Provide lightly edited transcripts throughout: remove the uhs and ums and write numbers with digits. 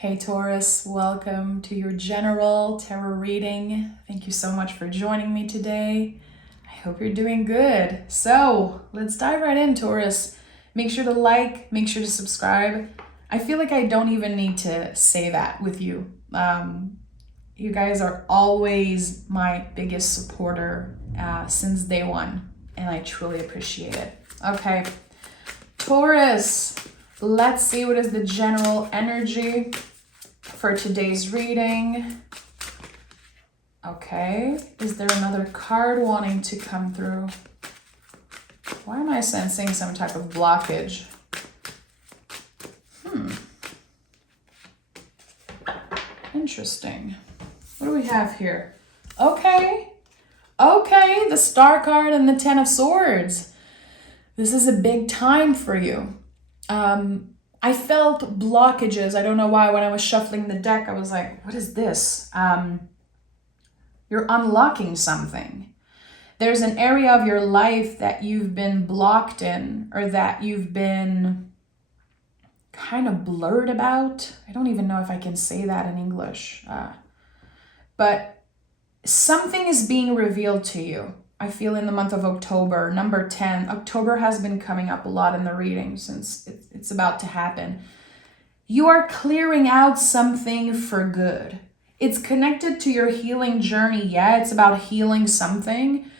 Hey Taurus, welcome to your general tarot reading. Thank you so much for joining me today. I hope you're doing good. So let's dive right in, Taurus. Make sure to like, make sure to subscribe. I feel like I don't even need to say that with you. You guys are always my biggest supporter since day one, and I truly appreciate it. Okay, Taurus, let's see what is the general energy for today's reading. Okay, is there another card wanting to come through? Why am I sensing some type of blockage? Interesting. What do we have here? Okay, the Star card and the Ten of Swords. This is a big time for you. I felt blockages. I don't know why. When I was shuffling the deck, I was like, what is this? You're unlocking something. There's an area of your life that you've been blocked in, or that you've been kind of blurred about. I don't even know if I can say that in English. But something is being revealed to you. I feel in the month of October, number 10. October has been coming up a lot in the reading since it's about to happen. You are clearing out something for good. It's connected to your healing journey. Yeah, it's about healing something,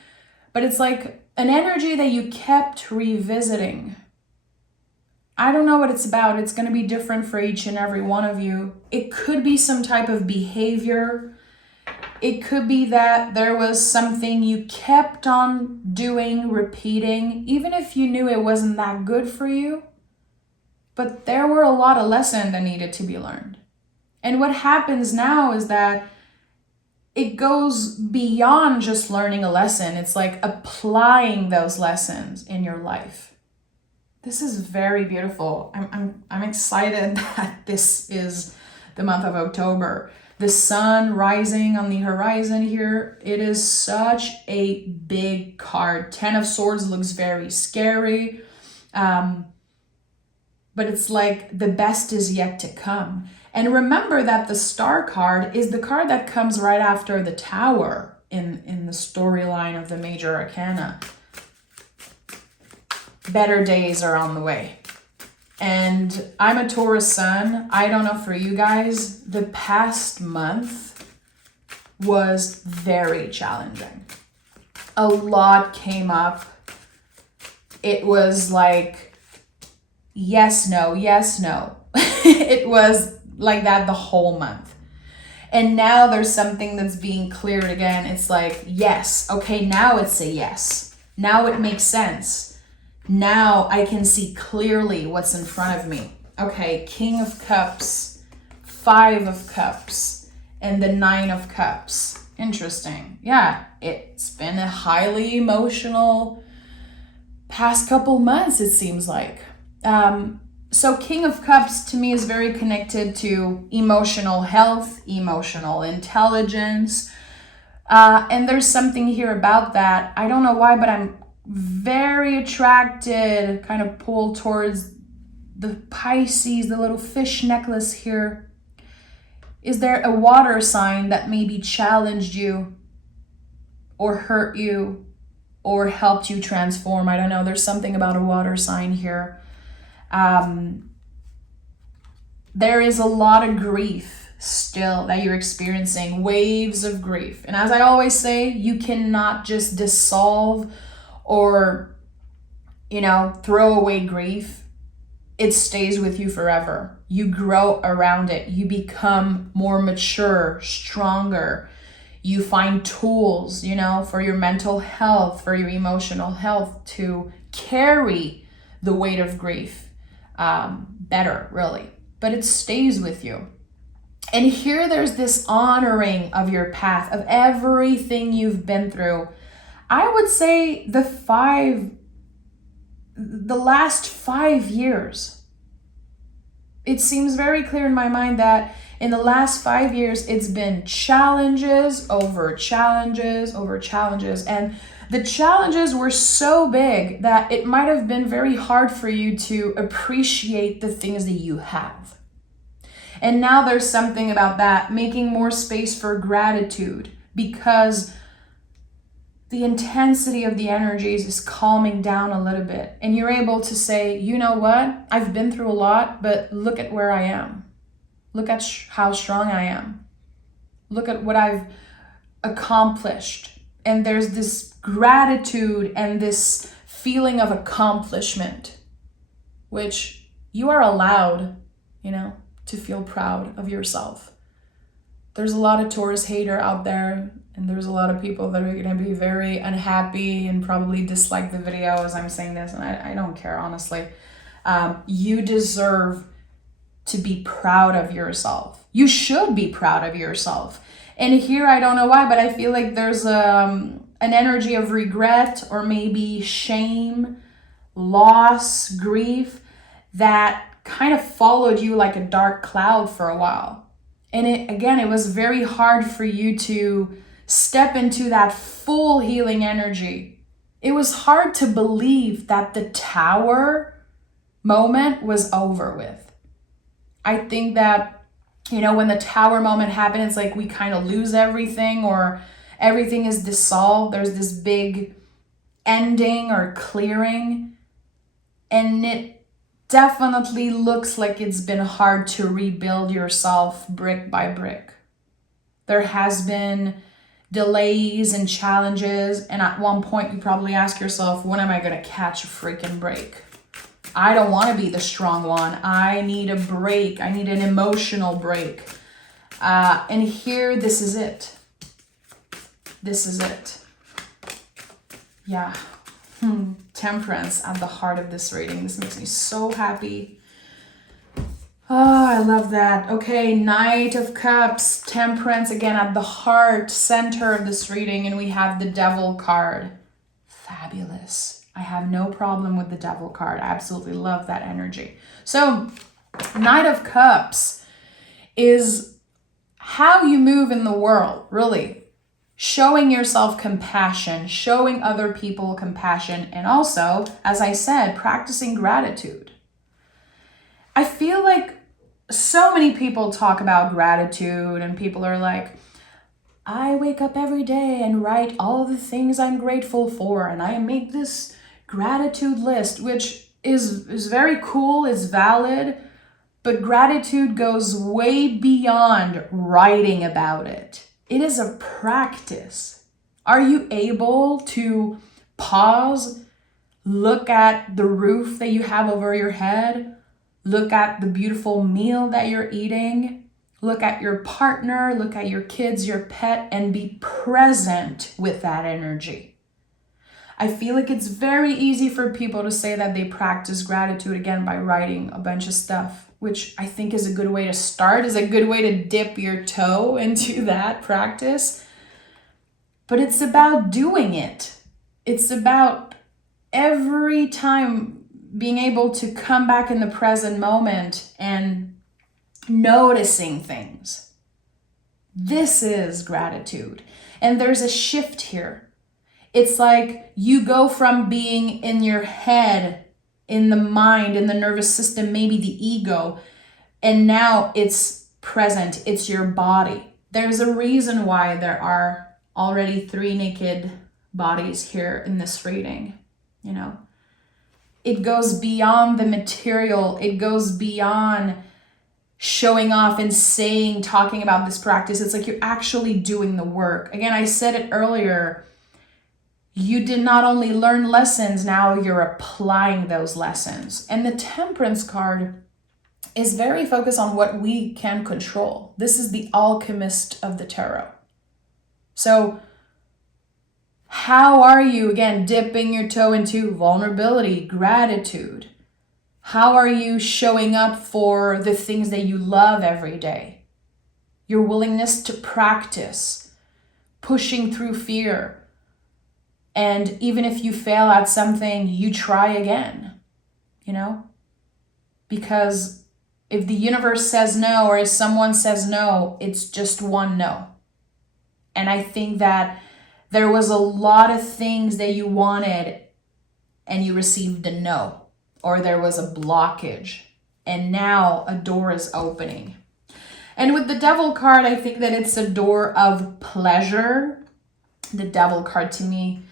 but it's like an energy that you kept revisiting. I don't know what it's about. It's going to be different for each and every one of you. It could be some type of behavior. It could be that there was something you kept on doing, repeating, even if you knew it wasn't that good for you. But there were a lot of lessons that needed to be learned. And what happens now is that it goes beyond just learning a lesson. It's like applying those lessons in your life. This is very beautiful. I'm excited that this is the month of October. The sun rising on the horizon here. It is such a big card. Ten of Swords looks very scary. But it's like the best is yet to come. And remember that the Star card is the card that comes right after the Tower in the storyline of the Major Arcana. Better days are on the way. And I'm a Taurus sun. I don't know for you guys, the past month was very challenging. A lot came up. It was like, yes, no. It was like that the whole month. And now there's something that's being cleared again. It's like, yes, okay, now it's a yes. Now it makes sense. Now I can see clearly what's in front of me. Okay, King of Cups, Five of Cups, and the Nine of Cups. Interesting. Yeah, it's been a highly emotional past couple months, it seems like. So King of Cups to me is very connected to emotional health, emotional intelligence. And there's something here about that. I don't know why, but I'm very attracted, kind of pulled towards the Pisces, the little fish necklace here. Is there a water sign that maybe challenged you or hurt you or helped you transform? I don't know. There's something about a water sign here. There is a lot of grief still that you're experiencing, waves of grief. And as I always say, you cannot just dissolve or, throw away grief. It stays with you forever. You grow around it. You become more mature, stronger. You find tools, for your mental health, for your emotional health to carry the weight of grief better, really. But it stays with you. And here there's this honoring of your path, of everything you've been through. I would say the last 5 years, it seems very clear in my mind that in the last 5 years, it's been challenges over challenges over challenges. And the challenges were so big that it might have been very hard for you to appreciate the things that you have. And now there's something about that, making more space for gratitude, because the intensity of the energies is calming down a little bit. And you're able to say, you know what? I've been through a lot, but look at where I am. Look at how strong I am. Look at what I've accomplished. And there's this gratitude and this feeling of accomplishment, which you are allowed, to feel proud of yourself. There's a lot of Taurus hater out there, and there's a lot of people that are going to be very unhappy and probably dislike the video as I'm saying this, and I don't care, honestly. You deserve to be proud of yourself. You should be proud of yourself. And here, I don't know why, but I feel like there's an energy of regret or maybe shame, loss, grief that kind of followed you like a dark cloud for a while. And it was very hard for you to step into that full healing energy. It was hard to believe that the tower moment was over with. I think that, when the tower moment happened, it's like we kind of lose everything, or everything is dissolved. There's this big ending or clearing. And it definitely looks like it's been hard to rebuild yourself brick by brick. There has been delays and challenges, and at one point you probably ask yourself, when am I going to catch a freaking break? I don't want to be the strong one. I need a break. I need an emotional break. And here, this is it. This is it. Yeah. Temperance at the heart of this reading. This makes me so happy. Oh, I love that. Okay, Knight of Cups, Temperance again at the heart, center of this reading, and we have the Devil card. Fabulous. I have no problem with the Devil card. I absolutely love that energy. So, Knight of Cups is how you move in the world, really. Showing yourself compassion, showing other people compassion, and also, as I said, practicing gratitude. I feel like so many people talk about gratitude, and people are like, I wake up every day and write all the things I'm grateful for, and I make this gratitude list, which is very cool, is valid, but gratitude goes way beyond writing about it. It is a practice. Are you able to pause, look at the roof that you have over your head, look at the beautiful meal that you're eating, look at your partner, look at your kids, your pet, and be present with that energy? I feel like it's very easy for people to say that they practice gratitude again by writing a bunch of stuff, which I think is a good way to start, is a good way to dip your toe into that practice. But it's about doing it. It's about every time being able to come back in the present moment and noticing things. This is gratitude. And there's a shift here. It's like you go from being in your head, in the mind, in the nervous system, maybe the ego, and now it's present, it's your body. There's a reason why there are already 3 naked bodies here in this reading, It goes beyond the material, it goes beyond showing off and talking about this practice. It's like you're actually doing the work. Again, I said it earlier, you did not only learn lessons, now you're applying those lessons. And the Temperance card is very focused on what we can control. This is the alchemist of the tarot. So how are you, again, dipping your toe into vulnerability, gratitude? How are you showing up for the things that you love every day? Your willingness to practice, pushing through fear. And even if you fail at something, you try again, Because if the universe says no, or if someone says no, it's just one no. And I think that there was a lot of things that you wanted and you received a no, or there was a blockage, and now a door is opening. And with the Devil card, I think that it's a door of pleasure. The Devil card to me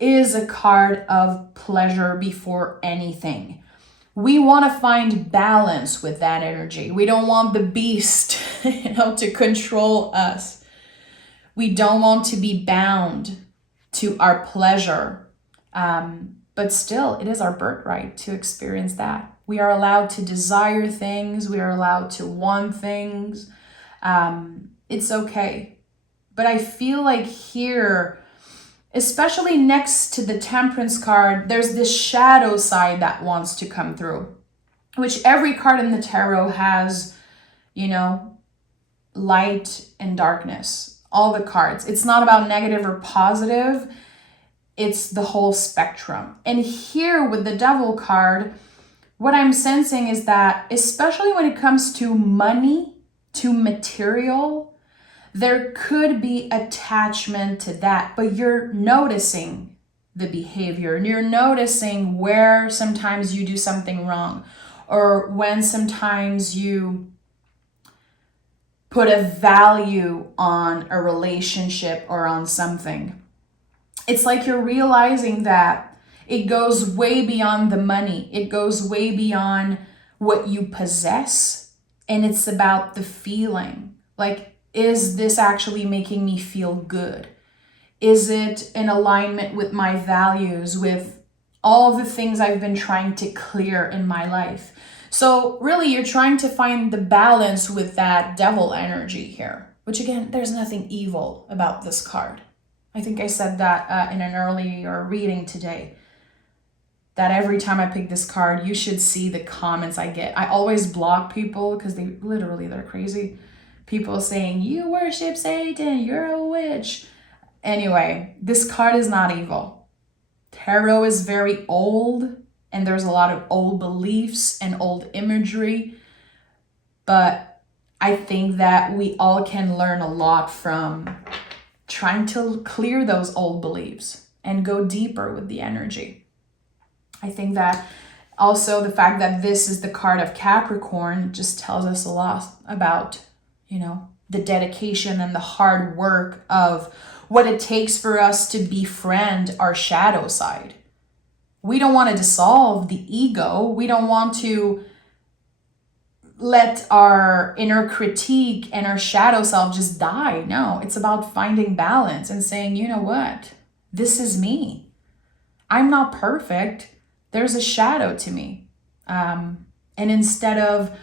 is a card of pleasure before anything. We want to find balance with that energy. We don't want the beast, to control us. We don't want to be bound to our pleasure. But still, it is our birthright to experience that. We are allowed to desire things. We are allowed to want things. It's okay. But I feel like here, especially next to the Temperance card, there's this shadow side that wants to come through, which every card in the tarot has, light and darkness. All the cards. It's not about negative or positive. It's the whole spectrum. And here with the Devil card, what I'm sensing is that, especially when it comes to money, to material, there could be attachment to that, but you're noticing the behavior and you're noticing where sometimes you do something wrong, or when sometimes you put a value on a relationship or on something. It's like you're realizing that it goes way beyond the money. It goes way beyond what you possess. And it's about the feeling. Like, is this actually making me feel good? Is it in alignment with my values, with all the things I've been trying to clear in my life? So really, you're trying to find the balance with that Devil energy here, which again, there's nothing evil about this card. I think I said that in an earlier reading today, that every time I pick this card, you should see the comments I get. I always block people because they're crazy. People saying, you worship Satan, you're a witch. Anyway, this card is not evil. Tarot is very old, and there's a lot of old beliefs and old imagery. But I think that we all can learn a lot from trying to clear those old beliefs and go deeper with the energy. I think that also the fact that this is the card of Capricorn just tells us a lot about, the dedication and the hard work of what it takes for us to befriend our shadow side. We don't want to dissolve the ego. We don't want to let our inner critique and our shadow self just die. No, it's about finding balance and saying, you know what? This is me. I'm not perfect. There's a shadow to me. And instead of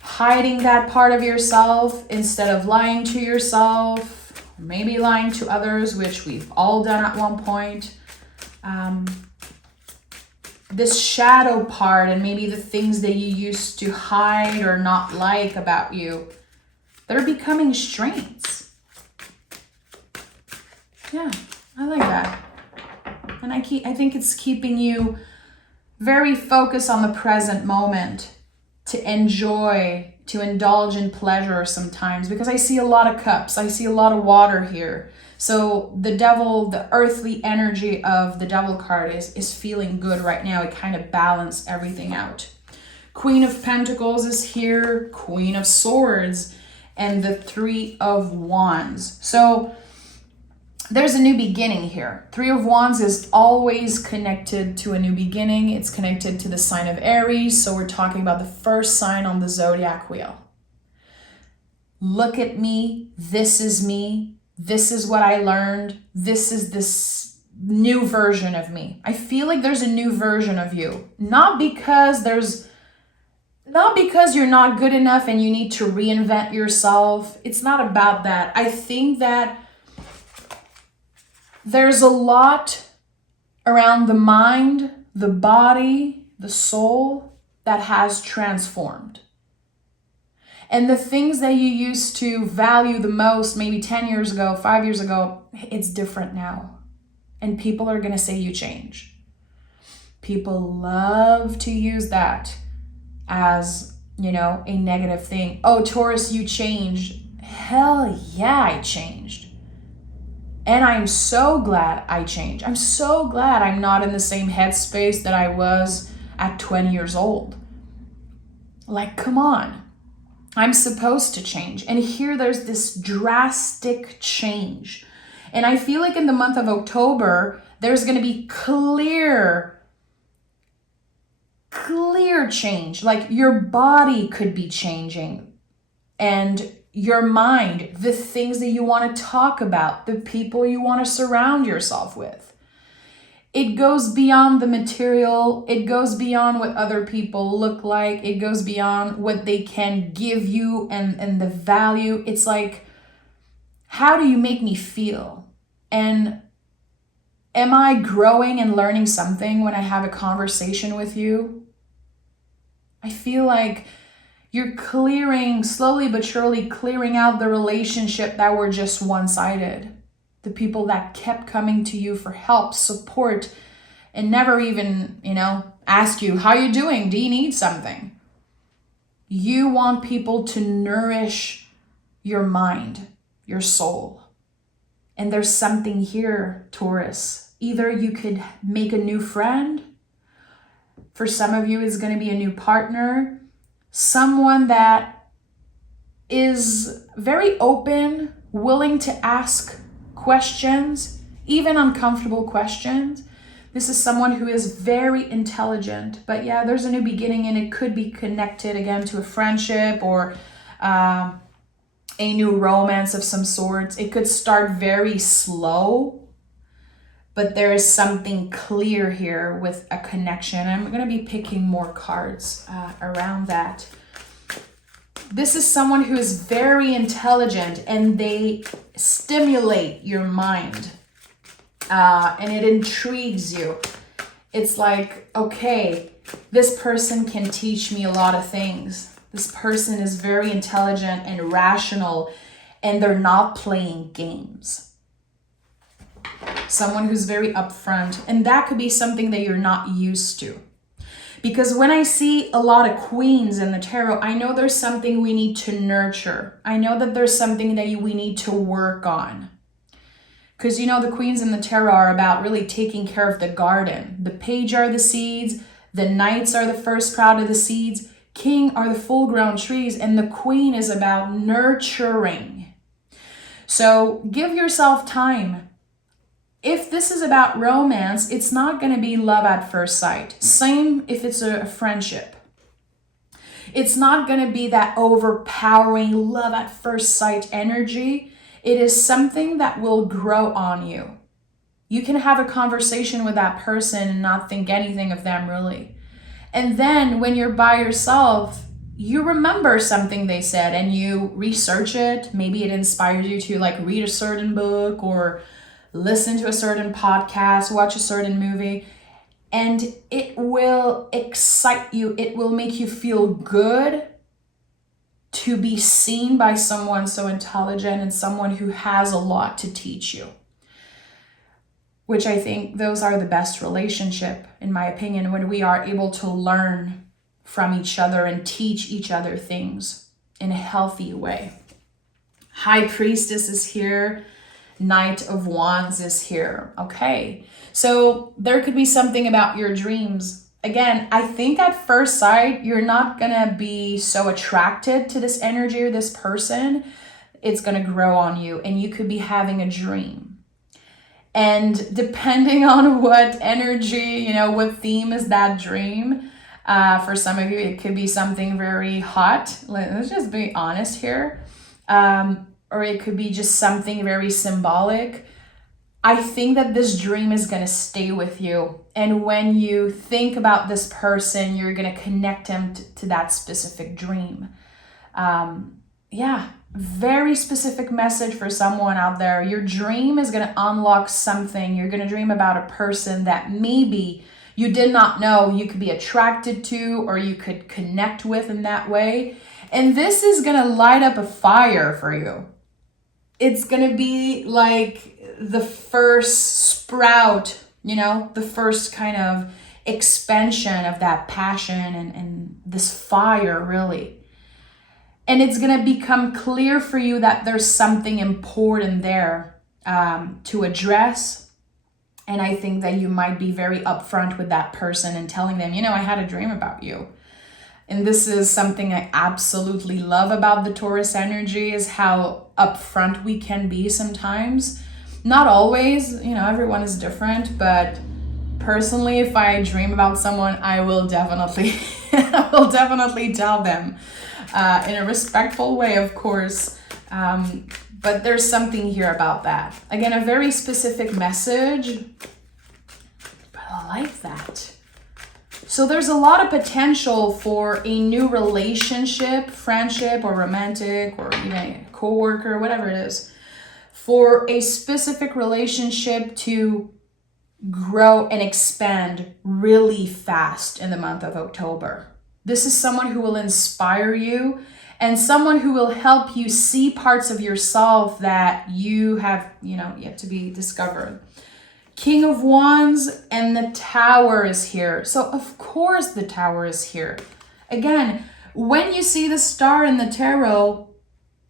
hiding that part of yourself, instead of lying to yourself, maybe lying to others, which we've all done at one point, this shadow part and maybe the things that you used to hide or not like about you, they're becoming strengths. Yeah, I like that. And I think it's keeping you very focused on the present moment, to enjoy, to indulge in pleasure sometimes, because I see a lot of cups. I see a lot of water here. So the Devil, the earthly energy of the Devil card is feeling good right now. It kind of balanced everything out. Queen of Pentacles is here, Queen of Swords, and the Three of Wands. So there's a new beginning here. Three of Wands is always connected to a new beginning. It's connected to the sign of Aries. So we're talking about the first sign on the zodiac wheel. Look at me. This is me. This is what I learned. This is this new version of me. I feel like there's a new version of you. Not because you're not good enough and you need to reinvent yourself. It's not about that. I think that there's a lot around the mind, the body, the soul that has transformed. And the things that you used to value the most, maybe 10 years ago, 5 years ago, it's different now. And people are going to say you change. People love to use that as, a negative thing. Oh, Taurus, you changed. Hell yeah, I changed. And I'm so glad I changed. I'm so glad I'm not in the same headspace that I was at 20 years old. Like, come on. I'm supposed to change. And here there's this drastic change. And I feel like in the month of October, there's going to be clear change. Like your body could be changing, and your mind, the things that you want to talk about, the people you want to surround yourself with. It goes beyond the material. It goes beyond what other people look like. It goes beyond what they can give you and the value. It's like, how do you make me feel? And am I growing and learning something when I have a conversation with you? I feel like you're slowly but surely clearing out the relationship that were just one-sided. The people that kept coming to you for help, support, and never even, ask you, how you doing? Do you need something? You want people to nourish your mind, your soul. And there's something here, Taurus. Either you could make a new friend. For some of you, it's going to be a new partner. Someone that is very open, willing to ask questions, even uncomfortable questions. This is someone who is very intelligent. But yeah, there's a new beginning, and it could be connected again to a friendship or a new romance of some sorts. It could start very slow, but there is something clear here with a connection. I'm going to be picking more cards around that. This is someone who is very intelligent, and they stimulate your mind, and it intrigues you. It's like, okay, this person can teach me a lot of things. This person is very intelligent and rational, and they're not playing games. Someone who's very upfront, and that could be something that you're not used to. Because when I see a lot of queens in the tarot, I know there's something we need to nurture. I know that there's something that we need to work on. Because the queens in the tarot are about really taking care of the garden. The page are the seeds, the knights are the first sprout of the seeds, king are the full-grown trees, and the queen is about nurturing. So give yourself time. If this is about romance, it's not going to be love at first sight. Same if it's a friendship. It's not going to be that overpowering love at first sight energy. It is something that will grow on you. You can have a conversation with that person and not think anything of them really. And then when you're by yourself, you remember something they said and you research it. Maybe it inspires you to read a certain book or listen to a certain podcast, watch a certain movie, and it will excite you. It will make you feel good to be seen by someone so intelligent and someone who has a lot to teach you. Which I think those are the best relationship, in my opinion, when we are able to learn from each other and teach each other things in a healthy way. High Priestess is here. Knight of Wands is here. Okay, so there could be something about your dreams. Again, I think at first sight, you're not going to be so attracted to this energy or this person. It's going to grow on you, and you could be having a dream. And depending on what energy, what theme is that dream, for some of you, it could be something very hot. Let's just be honest here. Or it could be just something very symbolic. I think that this dream is going to stay with you. And when you think about this person, you're going to connect them to that specific dream. Very specific message for someone out there. Your dream is going to unlock something. You're going to dream about a person that maybe you did not know you could be attracted to or you could connect with in that way. And this is going to light up a fire for you. It's going to be like the first sprout, the first kind of expansion of that passion and this fire, really. And it's going to become clear for you that there's something important there to address. And I think that you might be very upfront with that person and telling them, I had a dream about you. And this is something I absolutely love about the Taurus energy, is how upfront we can be sometimes. Not always, everyone is different, but personally, if I dream about someone, I will definitely, I will definitely tell them in a respectful way, of course. But there's something here about that. Again, a very specific message, but I like that. So there's a lot of potential for a new relationship, friendship, or romantic, or even a coworker, whatever it is, for a specific relationship to grow and expand really fast in the month of October. This is someone who will inspire you and someone who will help you see parts of yourself that you have, yet to be discovered. King of Wands and the Tower is here. So of course the Tower is here. Again, when you see the star in the tarot,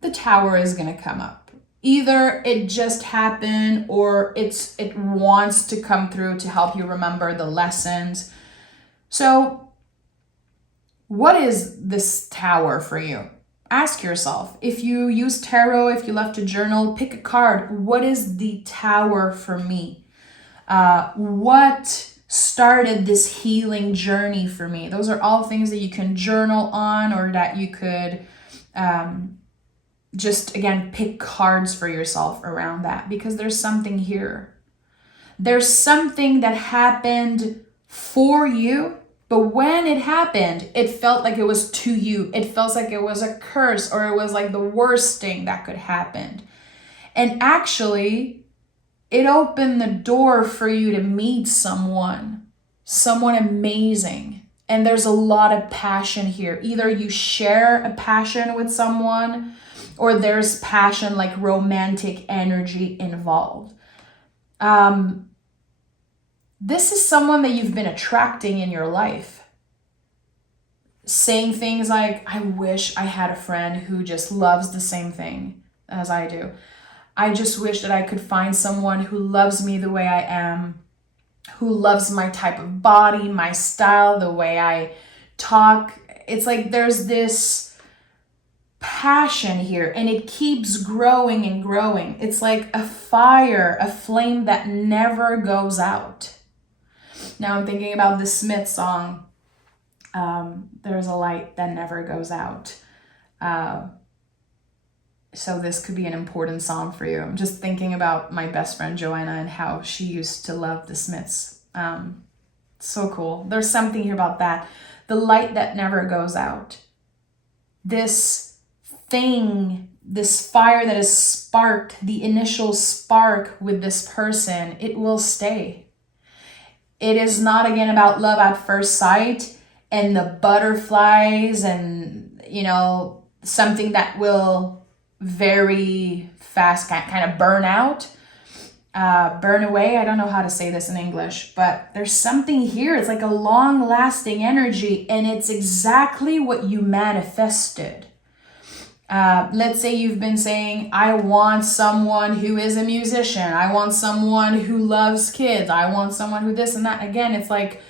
the Tower is going to come up. Either it just happened or it wants to come through to help you remember the lessons. So what is this Tower for you? Ask yourself. If you use tarot, if you love to journal, pick a card. What is the Tower for me? What started this healing journey for me? Those are all things that you can journal on, or that you could just, again, pick cards for yourself around that, because there's something here. There's something that happened for you, but when it happened, it felt like it was to you. It felt like it was a curse, or it was like the worst thing that could happen. And actually, it opened the door for you to meet someone amazing. And there's a lot of passion here. Either you share a passion with someone, or there's passion, like romantic energy involved. This is someone that you've been attracting in your life. Saying things like, I wish I had a friend who just loves the same thing as I do. I just wish that I could find someone who loves me the way I am, who loves my type of body, my style, the way I talk. It's like there's this passion here, and it keeps growing and growing. It's like a fire, a flame that never goes out. Now I'm thinking about the Smith song, There's a Light That Never Goes Out. So this could be an important song for you. I'm just thinking about my best friend Joanna and how she used to love the Smiths. So cool. There's something here about that. The light that never goes out. This thing, this fire that is sparked, the initial spark with this person, it will stay. It is not, again, about love at first sight and the butterflies and, something that will very fast kind of burn out, burn away. I don't know how to say this in English, but there's something here. It's like a long-lasting energy, and it's exactly what you manifested. Let's say you've been saying, I want someone who is a musician. I want someone who loves kids. I want someone who this and that. Again, it's like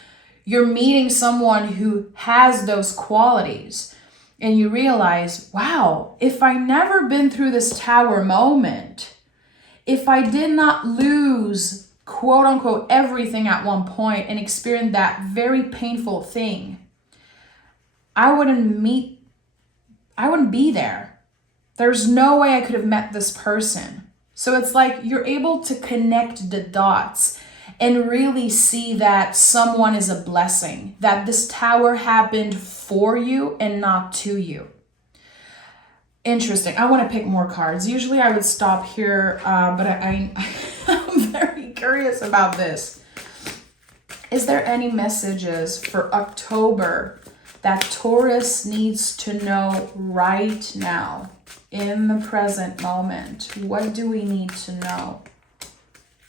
you're meeting someone who has those qualities. And you realize, wow, if I never been through this Tower moment, if I did not lose, quote unquote, everything at one point and experience that very painful thing, I wouldn't be there. There's no way I could have met this person. So it's like you're able to connect the dots and really see that someone is a blessing, that this Tower happened for you and not to you. Interesting. I want to pick more cards. Usually I would stop here, but I'm very curious about this. Is there any messages for October that Taurus needs to know right now, in the present moment? What do we need to know?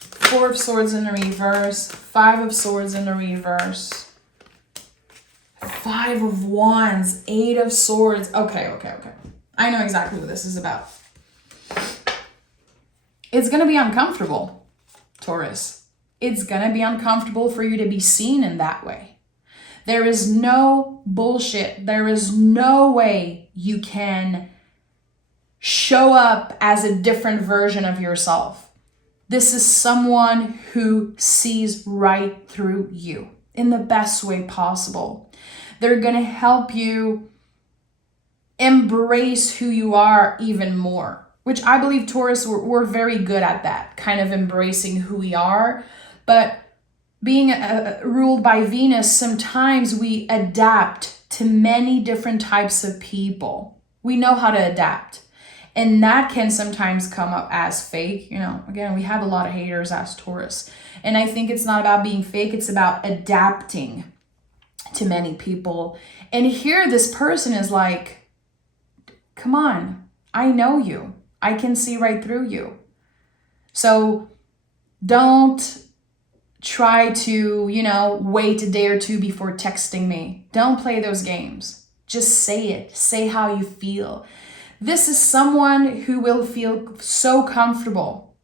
Four of Swords in the reverse, Five of Swords in the reverse, Five of Wands, Eight of Swords. Okay. I know exactly what this is about. It's going to be uncomfortable, Taurus. It's going to be uncomfortable for you to be seen in that way. There is no bullshit. There is no way you can show up as a different version of yourself. This is someone who sees right through you in the best way possible. They're going to help you embrace who you are even more, which I believe Taurus, we're very good at that, kind of embracing who we are. But being ruled by Venus, sometimes we adapt to many different types of people. We know how to adapt. And that can sometimes come up as fake. Again, we have a lot of haters as Taurus. And I think it's not about being fake. It's about adapting to many people. And here this person is like, come on, I know you. I can see right through you. So don't try to, wait a day or two before texting me. Don't play those games. Just say it. Say how you feel. This is someone who will feel so comfortable.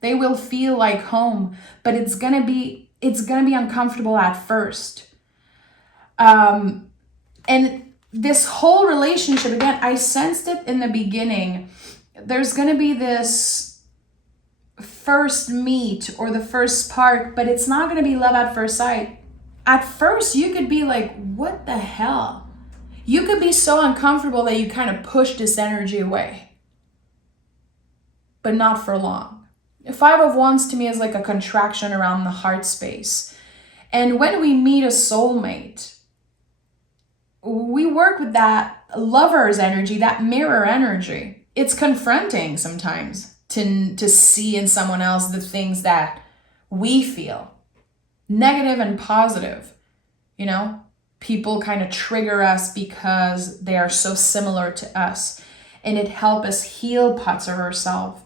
They will feel like home, but it's gonna be uncomfortable at first. And this whole relationship, again, I sensed it in the beginning. There's gonna be this first meet or the first spark, but it's not gonna be love at first sight. At first, you could be like, what the hell? You could be so uncomfortable that you kind of push this energy away, but not for long. 5 of Wands to me is like a contraction around the heart space. And when we meet a soulmate, we work with that lover's energy, that mirror energy. It's confronting sometimes to see in someone else the things that we feel, negative and positive. People kind of trigger us because they are so similar to us, and it helps us heal parts of ourselves.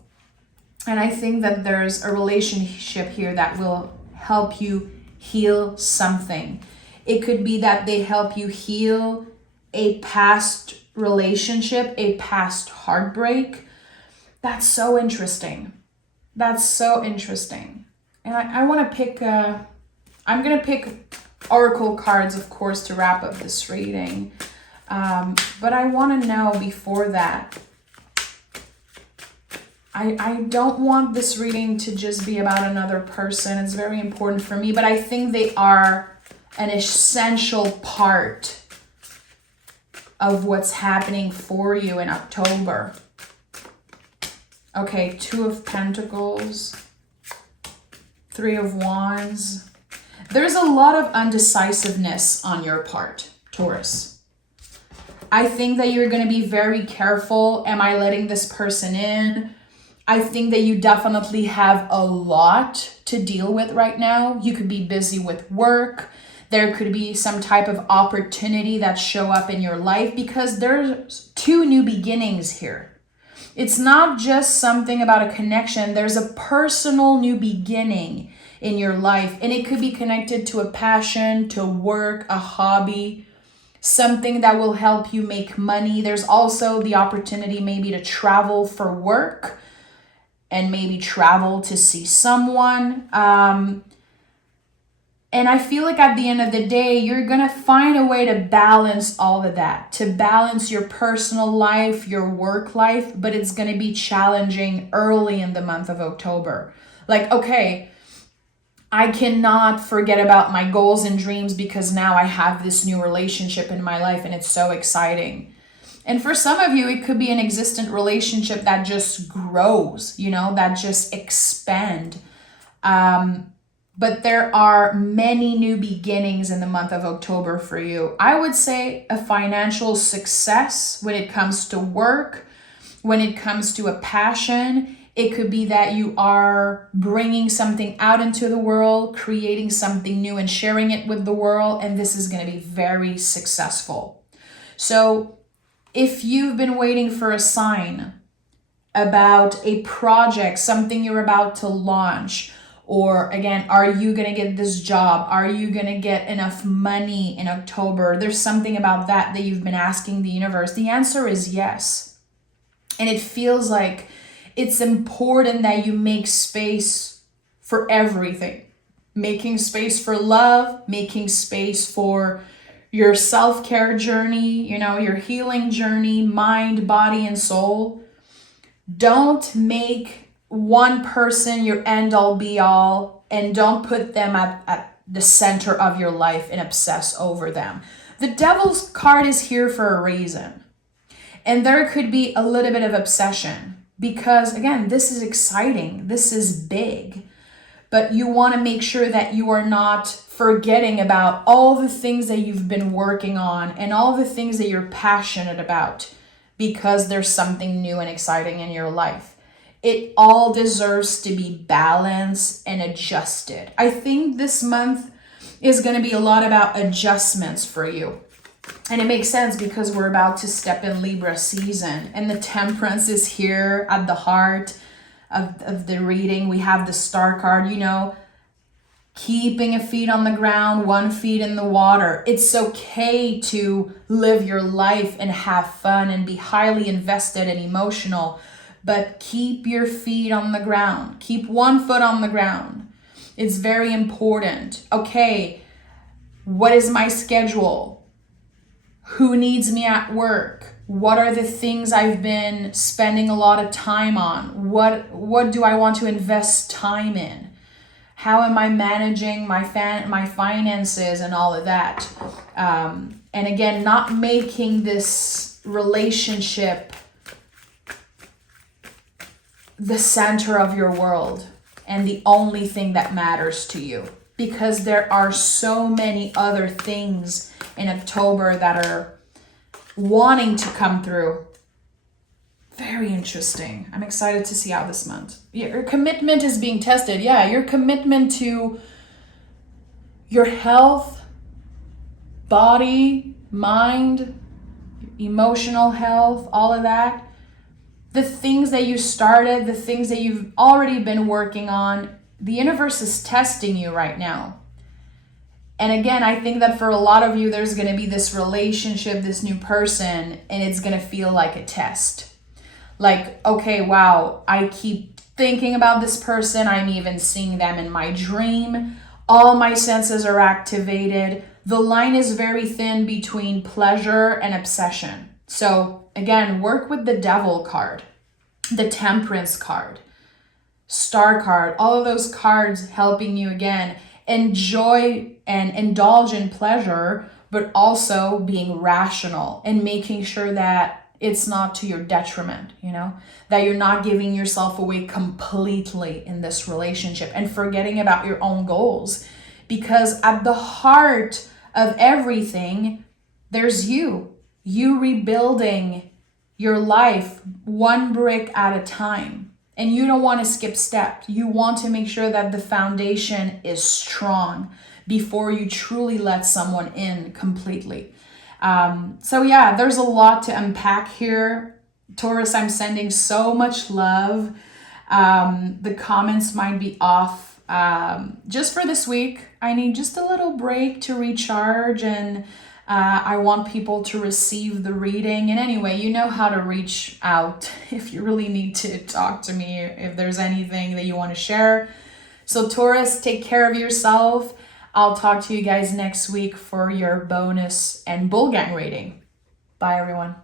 And I think that there's a relationship here that will help you heal something. It could be that they help you heal a past relationship, a past heartbreak. That's so interesting. And I want to pick, I'm going to pick oracle cards, of course, to wrap up this reading. But I want to know before that, I don't want this reading to just be about another person. It's very important for me, but I think they are an essential part of what's happening for you in October. Okay, 2 of Pentacles, 3 of Wands. There's a lot of undecisiveness on your part, Taurus. I think that you're going to be very careful. Am I letting this person in? I think that you definitely have a lot to deal with right now. You could be busy with work. There could be some type of opportunity that show up in your life because there's 2 new beginnings here. It's not just something about a connection. There's a personal new beginning in your life, and it could be connected to a passion, to work, a hobby, something that will help you make money. There's also the opportunity maybe to travel for work and maybe travel to see someone. And I feel like at the end of the day, you're going to find a way to balance all of that, to balance your personal life, your work life, but it's going to be challenging early in the month of October. Like, okay, I cannot forget about my goals and dreams because now I have this new relationship in my life and it's so exciting. And for some of you, it could be an existent relationship that just grows, that just expand. But there are many new beginnings in the month of October for you. I would say a financial success when it comes to work, when it comes to a passion. It could be that you are bringing something out into the world, creating something new and sharing it with the world. And this is going to be very successful. So if you've been waiting for a sign about a project, something you're about to launch, or again, are you going to get this job? Are you going to get enough money in October? There's something about that you've been asking the universe. The answer is yes. And it feels like it's important that you make space for everything. Making space for love, making space for your self-care journey, you know, your healing journey, mind, body, and soul. Don't make one person your end all be all, and don't put them at the center of your life and obsess over them. The devil's card is here for a reason. And there could be a little bit of obsession because, again, this is exciting. This is big. But you want to make sure that you are not forgetting about all the things that you've been working on and all the things that you're passionate about because there's something new and exciting in your life. It all deserves to be balanced and adjusted. I think this month is going to be a lot about adjustments for you. And it makes sense because we're about to step in Libra season, and the Temperance is here at the heart of the reading. We have the Star card, you know, keeping a feet on the ground, 1 foot in the water. It's okay to live your life and have fun and be highly invested and emotional, but keep your feet on the ground. Keep 1 foot on the ground. It's very important. Okay, what is my schedule? Who needs me at work? What are the things I've been spending a lot of time on? What do I want to invest time in? How am I managing my finances and all of that? And again, not making this relationship the center of your world and the only thing that matters to you, because there are so many other things in October that are wanting to come through. Very interesting. I'm excited to see how this month. Your commitment is being tested. Yeah, your commitment to your health, body, mind, emotional health, all of that. The things that you started, the things that you've already been working on, the universe is testing you right now. And again, I think that for a lot of you, there's going to be this relationship, this new person, and it's going to feel like a test. Like, okay, wow, I keep thinking about this person. I'm even seeing them in my dream. All my senses are activated. The line is very thin between pleasure and obsession. So again, work with the Devil card, the Temperance card, Star card, all of those cards helping you again enjoy and indulge in pleasure, but also being rational and making sure that it's not to your detriment, you know, that you're not giving yourself away completely in this relationship and forgetting about your own goals. Because at the heart of everything, there's you rebuilding your life 1 brick at a time. And you don't want to skip steps. You want to make sure that the foundation is strong before you truly let someone in completely. So yeah, there's a lot to unpack here. Taurus, I'm sending so much love. The comments might be off. Just for this week, I need just a little break to recharge, and I want people to receive the reading. And anyway, you know how to reach out if you really need to talk to me, if there's anything that you want to share. So Taurus, take care of yourself. I'll talk to you guys next week for your bonus and bull gang reading. Bye, everyone.